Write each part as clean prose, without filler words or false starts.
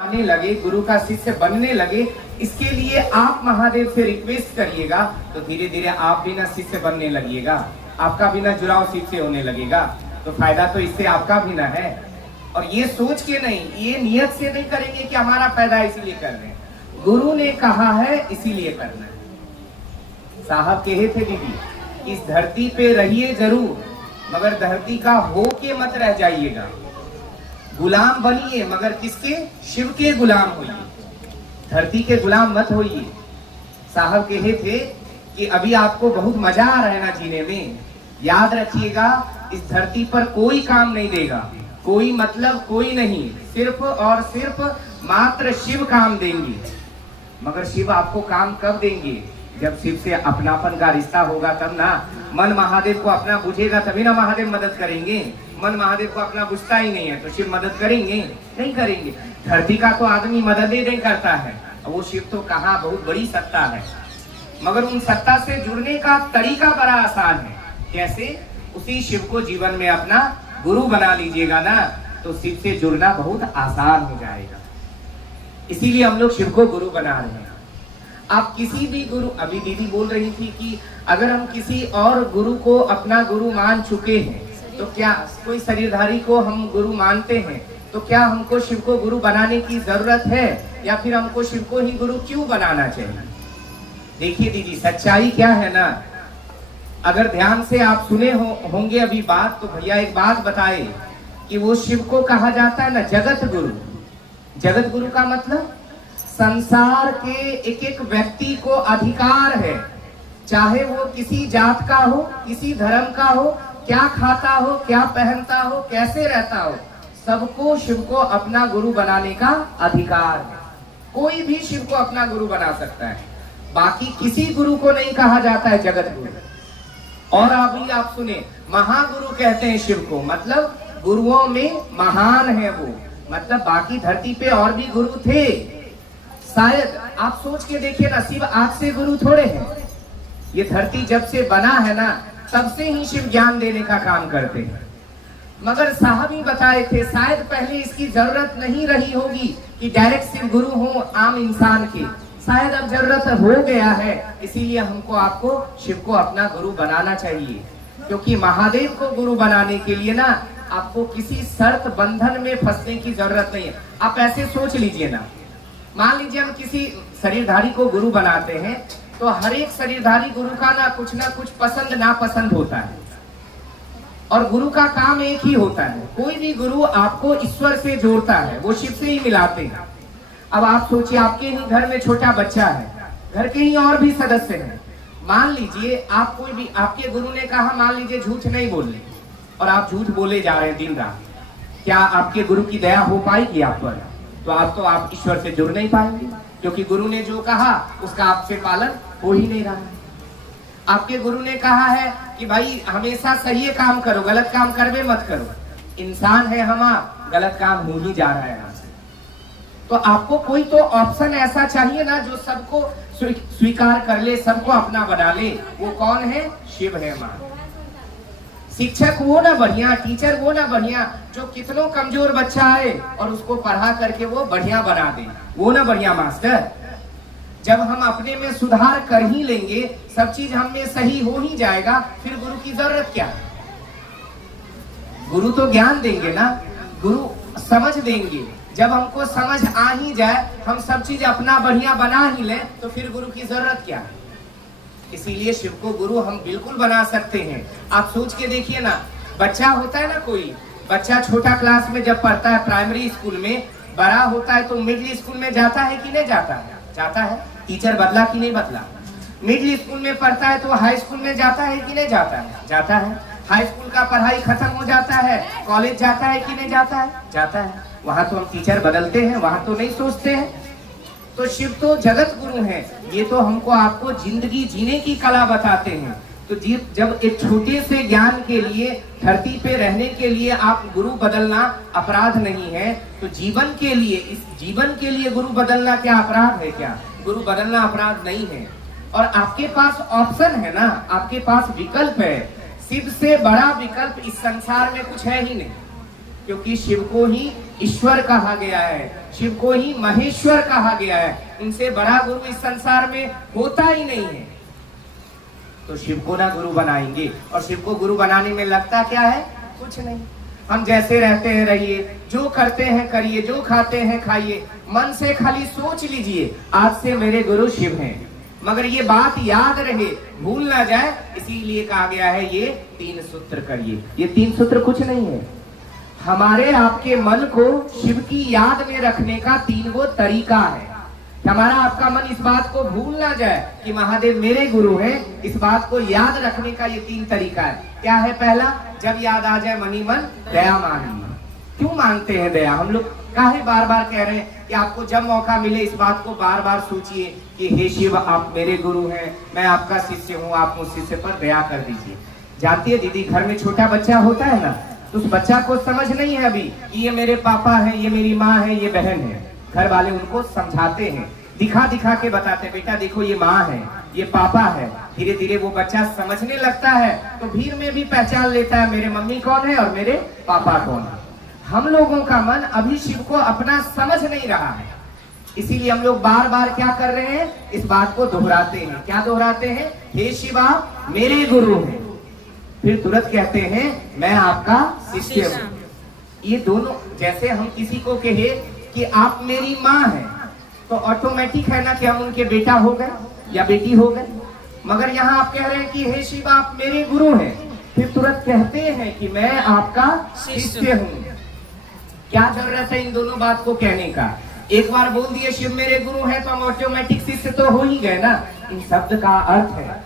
आने लगे, गुरु का शिष्य बनने लगे, इसके लिए आप महादेव से रिक्वेस्ट करिएगा तो धीरे धीरे आप भी ना शिष्य बनने लगिएगा, आपका भी ना जुड़ाव शिव से होने लगेगा। तो फायदा तो इससे आपका भी ना है। और ये सोच के नहीं, ये नियत से नहीं करेंगे कि हमारा फायदा इसीलिए कर रहे हैं, गुरु ने कहा है इसीलिए करना है। साहब कहे थे दीदी, इस धरती पे रहिए जरूर मगर धरती का हो के मत रह जाइएगा। गुलाम बनिए मगर किसके? शिव के गुलाम होइए, धरती के गुलाम मत होइए। साहब कहे थे कि अभी आपको बहुत मजा आ रहा है ना जीने में, याद रखिएगा इस धरती पर कोई काम नहीं देगा, कोई मतलब कोई नहीं, सिर्फ और सिर्फ मात्र शिव काम देंगे। मगर शिव आपको काम कब देंगे? जब शिव से अपनापन का रिश्ता होगा तब ना। मन महादेव को अपना बुझेगा तभी ना महादेव मदद करेंगे। मन महादेव को अपना बुझता ही नहीं है तो शिव मदद करेंगे? नहीं करेंगे। धरती का तो आदमी मदद ही नहीं करता है, वो शिव तो कहाँ, बहुत बड़ी सत्ता है। मगर उन सत्ता से जुड़ने का तरीका बड़ा आसान है। कैसे? उसी शिव को जीवन में अपना गुरु बना लीजिएगा ना तो शिव से जुड़ना बहुत आसान हो जाएगा। इसीलिए हम लोग शिव को गुरु बना रहे हैं। आप किसी भी गुरु, अभी दीदी बोल रही थी कि अगर हम किसी और गुरु को अपना गुरु मान चुके हैं तो क्या, कोई शरीरधारी को हम गुरु मानते हैं तो क्या हमको शिव को गुरु बनाने की जरूरत है या फिर हमको शिव को ही गुरु क्यों बनाना चाहिए? देखिए दीदी, सच्चाई क्या है ना, अगर ध्यान से आप सुने होंगे अभी बात, तो भैया एक बात बताए कि वो शिव को कहा जाता है ना जगत गुरु। जगत गुरु का मतलब संसार के एक एक व्यक्ति को अधिकार है, चाहे वो किसी जात का हो, किसी धर्म का हो, क्या खाता हो, क्या पहनता हो, कैसे रहता हो, सबको शिव को अपना गुरु बनाने का अधिकार है। कोई भी शिव को अपना गुरु बना सकता है, बाकी किसी गुरु को नहीं कहा जाता है जगत गुरु। और अभी आप सुने, महागुरु कहते हैं शिव को, मतलब गुरुओं में महान है वो, मतलब बाकी धरती पे और भी गुरु थे शायद। आप सोच के देखिए ना, शिव आज से गुरु थोड़े हैं। ये धरती जब से बना है ना तब से ही शिव ज्ञान देने का काम करते हैं। मगर साहब ही बताए थे शायद पहले इसकी जरूरत नहीं रही होगी कि डायरेक्ट शिव गुरु हो आम इंसान के, शायद अब जरूरत हो गया है। इसीलिए हमको आपको शिव को अपना गुरु बनाना चाहिए, क्योंकि महादेव को गुरु बनाने के लिए ना आपको किसी शर्त बंधन में फंसने की जरूरत नहीं है। आप ऐसे सोच लीजिए ना, मान लीजिए हम किसी शरीरधारी को गुरु बनाते हैं तो हर एक शरीरधारी गुरु का ना कुछ पसंद नापसंद होता है, और गुरु का काम एक ही होता है, कोई भी गुरु आपको ईश्वर से जोड़ता है, वो शिव से ही मिलाते हैं। अब आप सोचिए, आपके ही घर में छोटा बच्चा है, घर के ही और भी सदस्य हैं, मान लीजिए आप कोई भी, आपके गुरु ने कहा मान लीजिए झूठ नहीं बोलने, और आप झूठ बोले जा रहे हैं दिन रात, क्या आपके गुरु की दया हो पाएगी आप पर? तो आप ईश्वर से जुड़ नहीं पाएंगे, क्योंकि गुरु ने जो कहा उसका आपसे पालन हो ही नहीं रहा है। आपके गुरु ने कहा है कि भाई हमेशा सही काम करो, गलत काम करवे मत करो। इंसान है हम, गलत काम हो ही जा रहा है यहाँ से। तो आपको कोई तो ऑप्शन ऐसा चाहिए ना जो सबको स्वीकार कर ले, सबको अपना बना ले। वो कौन है? शिव है माँ। शिक्षक वो ना बढ़िया, टीचर वो ना बढ़िया जो कितनों कमजोर बच्चा आए और उसको पढ़ा करके वो बढ़िया बना दे, वो ना बढ़िया मास्टर। जब हम अपने में सुधार कर ही लेंगे, सब चीज हम में सही हो ही जाएगा, फिर गुरु की जरूरत क्या? गुरु तो ज्ञान देंगे ना, गुरु समझ देंगे। जब हमको समझ आ ही जाए, हम सब चीज अपना बढ़िया बना ही ले, तो फिर गुरु की जरूरत क्या? इसीलिए शिव को गुरु हम बिल्कुल बना सकते हैं। आप सोच के देखिए ना, बच्चा होता है ना, कोई बच्चा छोटा क्लास में जब पढ़ता है प्राइमरी स्कूल में, बड़ा होता है तो मिडिल स्कूल में जाता है कि नहीं जाता है? जाता है। टीचर बदला कि नहीं बदला? मिडिल स्कूल में पढ़ता है तो हाई स्कूल में जाता है कि नहीं जाता है? जाता है। हाई स्कूल का पढ़ाई खत्म हो जाता है, कॉलेज जाता है कि नहीं जाता है? जाता है। वहाँ तो हम टीचर बदलते हैं, वहाँ तो नहीं सोचते हैं। तो शिव तो जगत गुरु हैं, ये तो हमको आपको जिंदगी जीने की कला बताते हैं। तो जब एक छोटे से ज्ञान के लिए, धरती पे रहने के लिए आप गुरु बदलना अपराध नहीं है, तो जीवन के लिए, इस जीवन के लिए गुरु बदलना क्या अपराध है? क्या गुरु बदलना अपराध नहीं है। और आपके पास ऑप्शन है ना, आपके पास विकल्प है। शिव से बड़ा विकल्प इस संसार में कुछ है ही नहीं, क्योंकि शिव को ही ईश्वर कहा गया है। शिव को ही महेश्वर कहा गया है। उनसे बड़ा गुरु इस संसार में होता ही नहीं है। तो शिव को ना गुरु बनाएंगे, और शिव को गुरु बनाने में लगता क्या है? कुछ नहीं। हम जैसे रहते हैं रहिए, जो करते हैं करिए, जो खाते हैं खाइए, मन से खाली सोच लीजिए आज से मेरे गुरु शिव हैं। मगर ये बात याद रहे, भूल ना जाए, इसीलिए कहा गया है ये 3 सूत्र करिए। ये 3 सूत्र कुछ नहीं है, हमारे आपके मन को शिव की याद में रखने का 3 वो तरीका है। हमारा आपका मन इस बात को भूल ना जाए कि महादेव मेरे गुरु हैं, इस बात को याद रखने का ये 3 तरीका है। क्या है? पहला, जब याद आ जाए मनी मन दया मांगिए। क्यों मांगते हैं दया? हम लोग काहे बार बार कह रहे हैं कि आपको जब मौका मिले इस बात को बार बार सोचिए कि हे शिव आप मेरे गुरु हैं, मैं आपका शिष्य हूँ, आप मुझ शिष्य पर दया कर दीजिए। जानती है दीदी, घर में छोटा बच्चा होता है ना, तो उस बच्चा को समझ नहीं है अभी कि ये मेरे पापा हैं, ये मेरी माँ है, ये बहन है। घर वाले उनको समझाते हैं, दिखा दिखा के बताते हैं, बेटा देखो ये माँ है, ये पापा है। धीरे धीरे वो बच्चा समझने लगता है, तो भीड़ में भी पहचान लेता है मेरे मम्मी कौन है और मेरे पापा कौन है। हम लोगों का मन अभी शिव को अपना समझ नहीं रहा है, इसीलिए हम लोग बार बार क्या कर रहे हैं? इस बात को दोहराते हैं। क्या दोहराते हैं? हे शिव आप मेरे गुरु हैं, फिर तुरंत कहते हैं मैं आपका शिष्य हूँ। ये दोनों, जैसे हम किसी को कहे कि आप मेरी माँ हैं, तो ऑटोमेटिक है ना कि हम उनके बेटा हो गए या बेटी हो गए। मगर यहाँ आप कह रहे हैं कि हे शिव आप मेरे गुरु हैं, फिर तुरंत कहते हैं कि मैं आपका शिष्य हूँ। क्या जरूरत है इन दोनों बात को कहने का? एक बार बोल दिए शिव मेरे गुरु हैं तो हम ऑटोमेटिक शिष्य तो हो ही गए ना। इन शब्द का अर्थ है,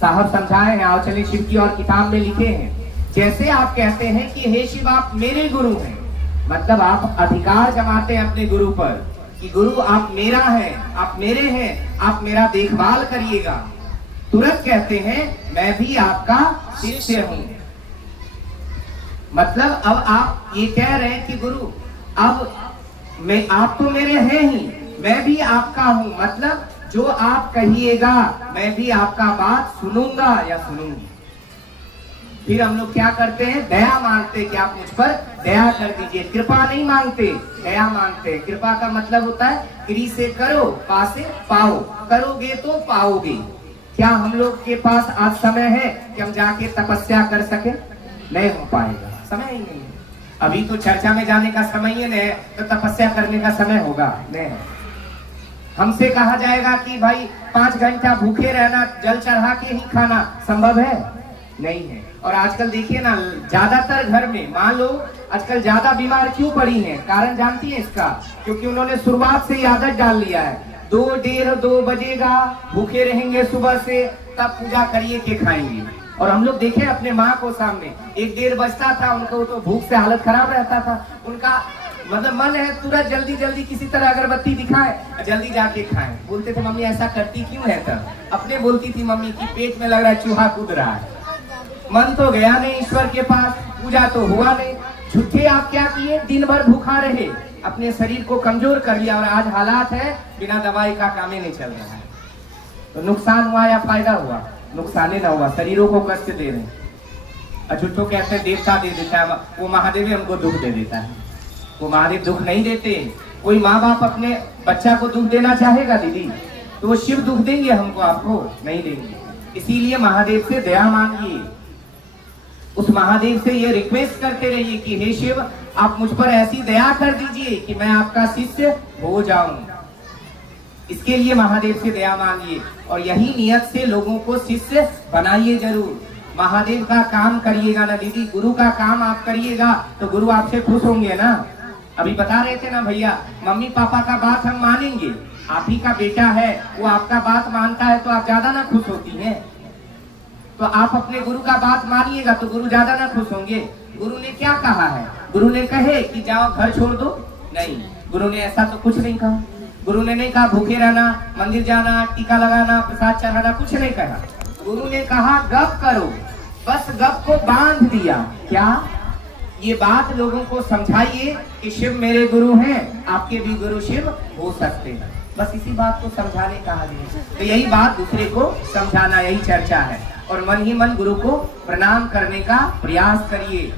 साहब समझाए हैं, आओ चलिए शिव की और किताब में लिखे हैं। जैसे आप कहते हैं कि हे शिव आप मेरे गुरु हैं, मतलब आप अधिकार जमाते हैं अपने गुरु पर कि गुरु आप मेरा है, आप मेरे हैं, आप मेरा देखभाल करिएगा। तुरंत कहते हैं मैं भी आपका शिष्य हूँ। मतलब अब आप ये कह रहे हैं कि गुरु अब मैं, आप तो मेरे हैं ही, मैं भी आपका हूँ। मतलब जो आप कहिएगा मैं भी आपका बात सुनूंगा या सुनूंगी। फिर हम लोग क्या करते हैं? दया मांगते कि आप मुझ पर दया कर दीजिए। कृपा नहीं मांगते, दया मांगते। कृपा का मतलब होता है क्री से करो, पा से पाओ, करोगे तो पाओगे। क्या हम लोग के पास आज समय है कि हम जाके तपस्या कर सके? नहीं हो पाएगा, समय ही नहीं है। अभी तो चर्चा में जाने का समय ही नहीं है, तो तपस्या करने का समय होगा नहीं। हमसे कहा जाएगा कि भाई 5 घंटा भूखे रहना, जल चढ़ा के ही खाना, संभव है? नहीं है। और आजकल देखिए ना, ज्यादातर घर में मान लो आजकल ज्यादा बीमार क्यों पड़ी हैं? कारण जानती है इसका? क्योंकि उन्होंने शुरुआत से ही आदत डाल लिया है, 2, 1:30, 2 बजेगा, भूखे रहेंगे सुबह से, तब पूजा करिए के खाएंगे। और हम लोग देखे अपने माँ को सामने, 1, 1:30 बजता था, उनको तो भूख से हालत खराब रहता था। उनका मतलब मन है तुरंत जल्दी जल्दी किसी तरह अगरबत्ती दिखाए, जल्दी जाके खाएं। बोलते थे मम्मी ऐसा करती क्यों है? तब अपने बोलती थी मम्मी की पेट में लग रहा है चूहा कूद रहा है। मन तो गया नहीं ईश्वर के पास, पूजा तो हुआ नहीं। झूठे आप क्या किए? दिन भर भूखा रहे, अपने शरीर को कमजोर कर लिया, और आज हालात है बिना दवाई का काम ही नहीं चल रहा है। तो नुकसान हुआ या फायदा हुआ? नुकसान ही ना हुआ, शरीरों को कष्ट दे रहे हैं। झूठो कहते हैं देवता दे देता है, वो महादेव हमको दुख दे देता है। वो महादेव दुख नहीं देते। कोई माँ बाप अपने बच्चा को दुख देना चाहेगा दीदी, तो वो शिव दुख देंगे हमको? आपको नहीं देंगे। इसीलिए महादेव से दया मांगिए, उस महादेव से ये रिक्वेस्ट करते रहिए कि हे शिव आप मुझ पर ऐसी दया कर दीजिए कि मैं आपका शिष्य हो जाऊं। इसके लिए महादेव से दया मांगिए, और यही नियत से लोगों को शिष्य बनाइए जरूर। महादेव का काम करिएगा ना दीदी, गुरु का काम आप करिएगा तो गुरु आपसे खुश होंगे ना। अभी बता रहे थे ना भैया, मम्मी पापा का बात हम मानेंगे, आप ही का बेटा है, वो आपका बात मानता है तो आप ज्यादा ना खुश होती हैं। तो आप अपने गुरु का बात मानिएगा तो गुरु ज्यादा ना खुश होंगे। गुरु ने क्या कहा है? गुरु ने कहे कि जाओ घर छोड़ दो? नहीं, गुरु ने ऐसा तो कुछ नहीं कहा। गुरु ने नहीं कहा भूखे रहना, मंदिर जाना, टीका लगाना, प्रसाद चढ़ाना, कुछ नहीं कहा। गुरु ने कहा गप करो, बस गप को बांध दिया। क्या? ये बात लोगों को समझाइए कि शिव मेरे गुरु हैं, आपके भी गुरु शिव हो सकते हैं। बस इसी बात को समझाने कहा गया। तो यही बात दूसरे को समझाना, यही चर्चा है। और मन ही मन गुरु को प्रणाम करने का प्रयास करिए।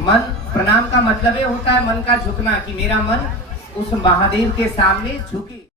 मन प्रणाम का मतलब ये होता है मन का झुकना, कि मेरा मन उस महादेव के सामने झुके।